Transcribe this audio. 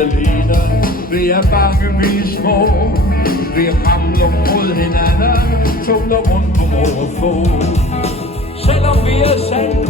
alene. Vi er bange, vi er små. Vi ramler mod hinanden, tumler rundt på mor og få. Selvom vi er sandt